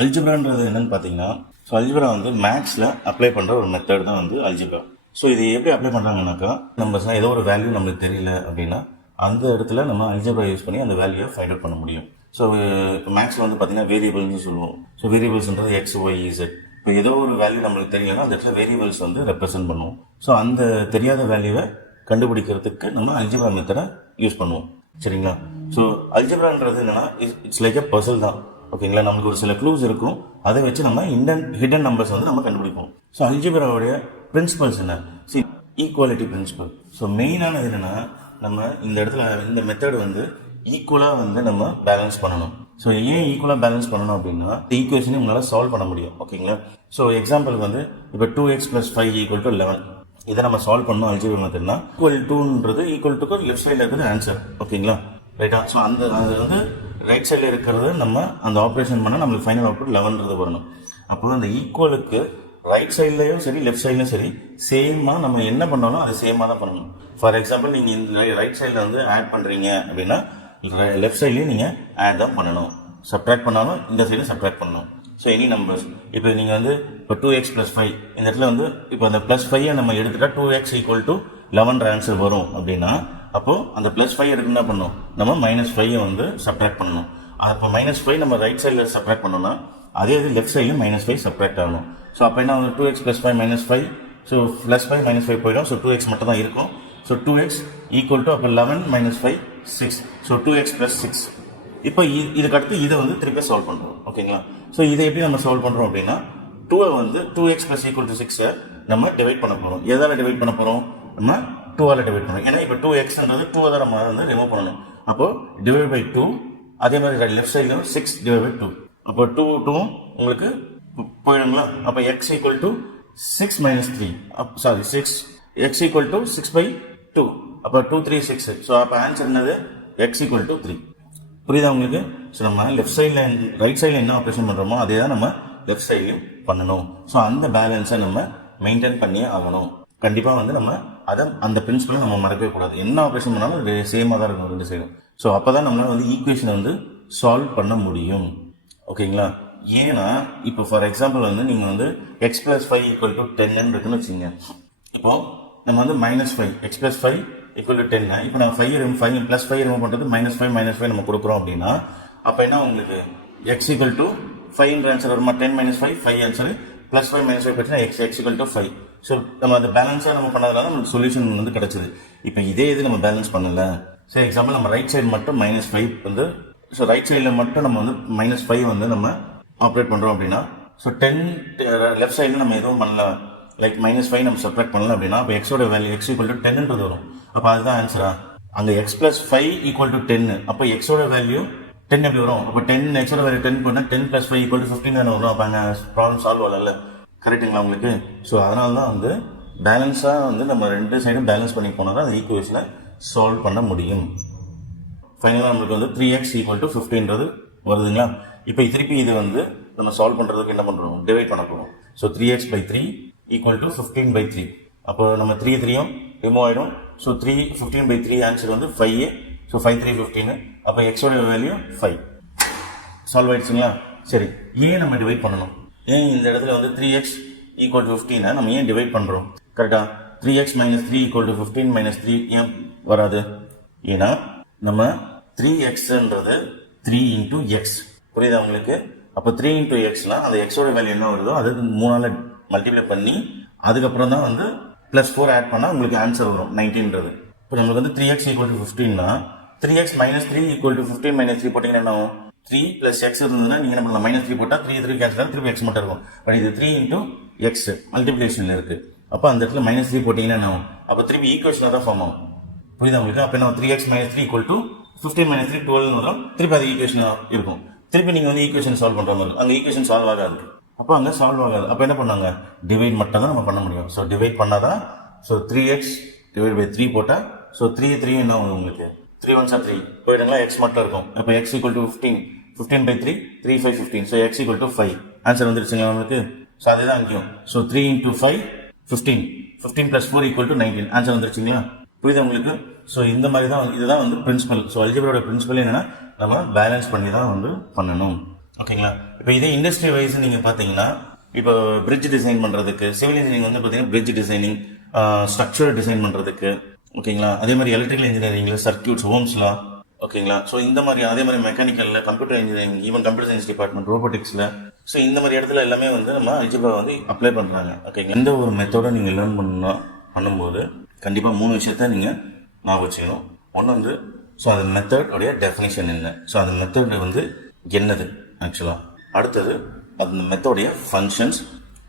அல்ஜிப்ரான்றது என்னன்னு பார்த்தீங்கன்னா, so algebra வந்து மேக்ஸில் அப்ளை பண்ணுற ஒரு மெத்தட் தான் வந்து அல்ஜிப்ரா. ஸோ இது எப்படி அப்ளை பண்ணுறாங்கன்னாக்கா, நம்ம ஏதோ ஒரு வேல்யூ நம்மளுக்கு தெரியல அப்படின்னா அந்த இடத்துல நம்ம அல்ஜிப்ரா யூஸ் பண்ணி அந்த வேல்யூவை ஃபைண்ட் அவுட் பண்ண முடியும். ஸோ இப்போ மேக்ஸில் வந்து பார்த்தீங்கன்னா வேரியபிள்னு சொல்லுவோம். ஸோ வேரியபிள்ஸ்ன்றது எக்ஸ் ஒய் இசட். இப்போ ஏதோ ஒரு வேல்யூ நம்மளுக்கு தெரியலன்னா அந்த இடத்துல வேரியபிள்ஸ் வந்து ரெப்ரசென்ட் பண்ணுவோம். ஸோ அந்த தெரியாத வேல்யூவை கண்டுபிடிக்கிறதுக்கு நம்ம அல்ஜிப்ரா மெத்தடை யூஸ் பண்ணுவோம். சரிங்களா? ஸோ அல்ஜிப்ரான்றது என்னன்னா இட்ஸ் லைக் எ பசில் தான். ஓகேங்களா? நமக்கு ஒரு சில க்ளூஸ் இருக்கும், அதை வச்சு நம்ம ஹிடன் நம்பர்ஸ் வந்து நம்ம கண்டுபிடிப்போம். ஸோ அல்ஜிப்ராவுடைய பிரின்சிபல்ஸ் என்ன? Equality principle. ஸோ மெயினானது என்னன்னா, நம்ம இந்த இடத்துல இந்த மெத்தட் வந்து ஈக்குவலாக வந்து நம்ம பேலன்ஸ் பண்ணணும். ஸோ ஏன் ஈக்குவலாக பேலன்ஸ் பண்ணணும் அப்படின்னா ஈக்குவேஷனை உங்களால் சால்வ் பண்ண முடியும். ஓகேங்களா? ஸோ எக்ஸாம்பிளுக்கு வந்து இப்போ 2x + 5 = 11. இதை நம்ம சால்வ் பண்ணணும் அல்ஜிப்ரா மெத்தட்னா ஈக்குவல் ஈக்குவல் டு லெஃப்ட் சைடில் இருக்கிறது ஆன்சர். ஓகேங்களா? ரைட்டா? ஸோ அது வந்து ரைட் சைடில் இருக்கிறது நம்ம அந்த ஆப்ரேஷன் பண்ணால் நம்மளுக்கு ஃபைனல் அவுட்புட் 11 வரணும். அப்போ அந்த ஈக்குவலுக்கு ரைட் சைட்லையும் சரி லெஃப்ட் சைட்லையும் சரி சேமாக நம்ம என்ன பண்ணாலும் அது சேமாக தான் பண்ணணும். ஃபார் எக்ஸாம்பிள் நீங்கள் இந்த ரைட் சைடில் வந்து ஆட் பண்ணுறீங்க அப்படின்னா லெஃப்ட் சைட்லேயும் நீங்கள் ஆட் தான் பண்ணணும். சப்ட்ராக்ட் பண்ணாலும் இந்த சைடு சப்ட்ராக்ட் பண்ணணும். ஸோ எனி நம்பர்ஸ் இப்போ நீங்கள் வந்து இப்போ 2x + 5 இந்த இடத்துல வந்து இப்போ அந்த +5 நம்ம எடுத்துட்டா 2x = 11 ஆன்சர் வரும் அப்படின்னா அப்போ அந்த +5 எடுத்து என்ன பண்ணணும், நம்ம -5 வந்து சப்ட்ராக்ட் பண்ணணும். அப்போ -5 நம்ம ரைட் சைடில் சப்ட்ராக்ட் பண்ணோம்னா அதே இது லெஃப்ட் சைட்லையும் -5 சப்ட்ராக்ட் ஆகணும். ஸோ அப்போ என்ன வந்து 2x + 5 -5, ஸோ +5 -5 போயிடும். ஸோ 2x மட்டும் தான் இருக்கும். ஸோ 2x = அப்போ 11 - 5 6. So 2x + 6. இப்போ இதுக்கு அடுத்து இதை வந்து திருப்பி சால்வ் பண்ணுறோம். ஓகேங்களா? ஸோ இதை எப்படி நம்ம சால்வ் பண்ணுறோம் அப்படின்னா 2 வந்து 2x + = 6 நம்ம டிவைட் பண்ண போகிறோம். எதால் டிவைட் பண்ண போகிறோம்? நம்ம 2ஆல் டிவைட் பண்ணணும். ஏன்னா இப்போ 2xன்றது 2 தான் நம்ம வந்து ரிமூவ் பண்ணணும். அப்போ /2. அதே மாதிரி லெஃப்ட் சைட்லையும் 6 / 2. அப்போ 2 உங்களுக்கு போயிடுங்களா? அப்போ x = 6 - 3. Sorry 6 x = 6/2. அப்போ 2 3 6. ஸோ அப்போ ஆன்சர் என்னது? x = 3. புரியுதா உங்களுக்கு? ஸோ நம்ம லெஃப்ட் சைடில் ரைட் சைடில் என்ன ஆப்ரேஷன் பண்ணுறோமோ அதே தான் நம்ம லெஃப்ட் சைட்லையும் பண்ணணும். ஸோ அந்த பேலன்ஸை நம்ம மெயின்டைன் பண்ணியே ஆகணும். கண்டிப்பாக வந்து நம்ம அந்த பிரின்சிபலை நம்ம மறக்கவே கூடாது. என்ன ஆப்ரேஷன் பண்ணாலும் சேமாக தான் இருக்கும் ரெண்டு சைடும். ஸோ அப்போ தான் நம்மளால் வந்து ஈக்குவேஷனை வந்து சால்வ் பண்ண முடியும். ஓகேங்களா? ஏன்னா இப்போ ஃபார் எக்ஸாம்பிள் வந்து நீங்கள் வந்து x + 5 = 10 இருக்குன்னு வச்சுங்க. இப்போ நம்ம வந்து -5 x + 5 = 10. இப்போ நான் +5 ரிமூவ் பண்ணுறது -5 நம்ம கொடுக்குறோம் அப்படின்னா அப்போ என்ன உங்களுக்கு x = 5 ஆன்சர் வருமா? 10 - 5 5 ஆன்சர். +5 - 5 போச்சுன்னா x = 5. ஸோ நம்ம அந்த பேலன்ஸாக நம்ம பண்ணதுனால நமக்கு சொல்யூஷன் வந்து கிடைச்சது. இப்போ இதே இது நம்ம பேலன்ஸ் பண்ணல. சரி எக்ஸாம்பிள் நம்ம ரைட் சைடு மட்டும் -5 வந்து ஸோ ரைட் சைடில் மட்டும் நம்ம வந்து -5 வந்து நம்ம ஆப்ரேட் பண்ணுறோம் அப்படின்னா ஸோ 10 லெஃப்ட் சைடில் நம்ம எதுவும் பண்ணல, லைக் -5 நம்ம சப்ட்ராக்ட் பண்ணல அப்படின்னா அப்போ எக்ஸோட வேல்யூ x = 10 வரும். அப்போ அதுதான் ஆன்சரா? அங்கே x + 5 = 10. அப்போ எக்ஸோட வேல்யூ 10 எப்படி வரும்? அப்போ 10 எக்ஸோட வேல்யூ 10 போனால் 10 + 5 = 15 தானே வரும். அப்போ அங்கே ப்ராப்ளம் சால்வ் ஆகல. கரெக்டுங்களா உங்களுக்கு? ஸோ அதனால தான் வந்து பேலன்ஸாக வந்து நம்ம ரெண்டு சைடும் பேலன்ஸ் பண்ணி போனால் தான் அந்த ஈக்குவேஷனை சால்வ் பண்ண முடியும். ஃபைனலாக நம்மளுக்கு வந்து 3x = 15 வருதுங்களா? இப்போ திருப்பி இது வந்து நம்ம சால்வ் பண்ணுறதுக்கு என்ன பண்ணுறோம்? டிவைட் பண்ண போகிறோம். So 3x/3 = 15/3. அப்போ நம்ம 3 ரிமூவ் ஆகிடும். ஸோ 15/3 ஆன்சர் வந்து 5. ஸோ 5 3 15. அப்போ எக்ஸோட வேல்யூ 5. சால்வ் ஆயிடுச்சுங்களா? சரி, ஏன் நம்ம டிவைட் பண்ணணும்? ஏன் இந்த இடத்துல வந்து 3x = 15 நம்ம ஏன் டிவைட் பண்ணுறோம்? கரெக்டா? 3x - 3 = 15 - 3 ஏன் வராது? ஏன்னா நம்ம 3xன்றது 3 × x. புரியுதா உங்களுக்கு? அப்போ 3 × xனா அந்த எக்ஸோட வேல்யூ என்ன வருதோ அதுக்கு 3ஆல் மல்டிப்ளை பண்ணி அதுக்கப்புறம் தான் வந்து +4 ஆட் பண்ணால் உங்களுக்கு ஆன்சர் வரும் 19. இப்போ நம்மளுக்கு வந்து 3x = 15னா 3x - 3 = 15 - 3 போட்டிங்கன்னா என்ன ஆகும்? 3 + x இருந்ததுன்னா நீங்கள் என்ன பண்ணலாம்? -3 போட்டால் 3 3 கேன்சல் திருப்பி x மட்டும் இருக்கும். பட் இது 3 × x மல்டிப்ளிகேஷனில் இருக்குது. அப்போ அந்த இடத்துல -3 போட்டிங்கன்னா என்ன ஆகும்? அப்போ திருப்பி ஈக்குவேஷனாக தான் ஃபார்ம் ஆகும். புரியுதா உங்களுக்கு? அப்போ என்ன 3x - 3 = 15 - 3 12 வரும். திருப்பி அது ஈக்குவேஷனாக இருக்கும். திருப்பி நீங்கள் வந்து ஈக்குவேஷன் சால்வ் பண்ணுற மாதிரி அங்கே ஈக்குவேஷன் சால்வ் ஆகாது. அப்போ அங்கே சால்வ் ஆகாது. அப்போ என்ன பண்ணாங்க? டிவைட் மட்டும் தான் நம்ம பண்ண முடியும். ஸோ டிவைட் பண்ணால் தான். ஸோ 3x / 3 போட்டால் ஸோ 3 3 என்ன ஆகும் உங்களுக்கு? 3 1s are 3 போயிடுங்களா? x மட்டும் இருக்கும். அப்போ x = 15 15/3 3 5 15. ஸோ x = 5 ஆன்சர் வந்துருச்சுங்களா உங்களுக்கு? ஸோ அதுதான் அங்கேயும். ஸோ 3 × 5 15 15 + 4 = 19 ஆன்சர் வந்துருச்சுங்களா? புரியுதா உங்களுக்கு? ஸோ இந்த மாதிரி தான் இதுதான் வந்து பிரின்சிபல். ஸோ அல்ஜிப்ராவோட பிரின்சிபல் என்னன்னா நம்ம பேலன்ஸ் பண்ணி தான் வந்து பண்ணணும். ஓகேங்களா? இப்போ இதே இண்டஸ்ட்ரி வைஸ் நீங்கள் பார்த்தீங்கன்னா இப்போ பிரிட்ஜ் டிசைன் பண்ணுறதுக்கு சிவில் இன்ஜினியரிங் வந்து பார்த்தீங்கன்னா பிரிட்ஜ் டிசைனிங், ஸ்ட்ரக்சர் டிசைன் பண்ணுறதுக்கு, ஓகேங்களா. அதே மாதிரி எலக்ட்ரிக்கல் இன்ஜினியரிங்கில் சர்க்கியூட்ஸ், ஹோம்ஸ்லாம், ஓகேங்களா. ஸோ இந்த மாதிரி அதே மாதிரி மெக்கானிக்கலில், computer engineering, even computer science department, ரோபோட்டிக்ஸில், ஸோ இந்த மாதிரி இடத்துல எல்லாமே வந்து நம்ம அல்ஜிப்ரா வந்து அப்ளை பண்ணுறாங்க. ஓகேங்களா. எந்த ஒரு மெத்தடை நீங்கள் லேர்ன் பண்ணும்போது கண்டிப்பாக 3 விஷயத்த நீங்கள் ஞாபகம் வச்சுக்கணும். ஒன்று வந்து ஸோ அந்த மெத்தடோடைய டெஃபினிஷன் என்ன, ஸோ அந்த மெத்தட் வந்து என்னது ஆக்சுவலாக. அடுத்தது அந்த மெத்தோடைய ஃபங்க்ஷன்ஸ்,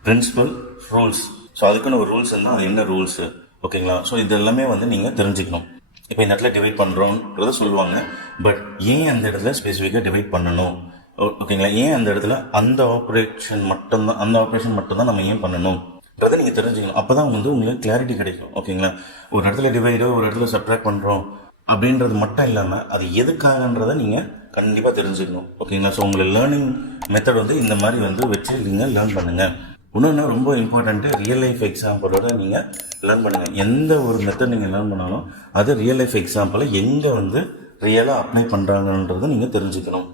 பிரின்சிபல், ரூல்ஸ். ஸோ அதுக்குன்னு ஒரு ரூல்ஸ் இருந்தால் அது என்ன ரூல்ஸு, ஓகேங்களா. ஸோ இது எல்லாமே வந்து நீங்கள் தெரிஞ்சுக்கணும். இப்போ இந்த இடத்துல டிவைட் பண்ணுறோன்றத சொல்லுவாங்க, பட் ஏன் அந்த இடத்துல ஸ்பெசிஃபிக்காக டிவைட் பண்ணணும், ஓகேங்களா. ஏன் அந்த இடத்துல அந்த ஆப்ரேஷன் மட்டும்தான் நம்ம ஏன் பண்ணணும்ன்றதை நீங்கள் தெரிஞ்சுக்கணும். அப்போ தான் வந்து உங்களுக்கு கிளாரிட்டி கிடைக்கும், ஓகேங்களா. ஒரு இடத்துல டிவைடோ ஒரு இடத்துல சப்ட்ராக்ட் பண்ணுறோம் அப்படின்றது மட்டும் இல்லாமல் அது எதுக்காகன்றதை நீங்கள் கண்டிப்பாக தெரிஞ்சுக்கணும், ஓகேங்களா. ஸோ உங்களை லேர்னிங் மெத்தட் வந்து இந்த மாதிரி வந்து வச்சு நீங்கள் லேர்ன் பண்ணுங்கள். இன்னொன்று ரொம்ப இம்பார்ட்டண்ட்டு, ரியல் லைஃப் எக்ஸாம்பிளோட நீங்கள் லேர்ன் பண்ணுங்கள். எந்த ஒரு மெத்தட் நீங்கள் லேர்ன் பண்ணாலும் அது ரியல் லைஃப் எக்ஸாம்பிளை எங்கே வந்து ரியலாக அப்ளை பண்ணுறாங்கன்றதை நீங்கள் தெரிஞ்சுக்கணும்.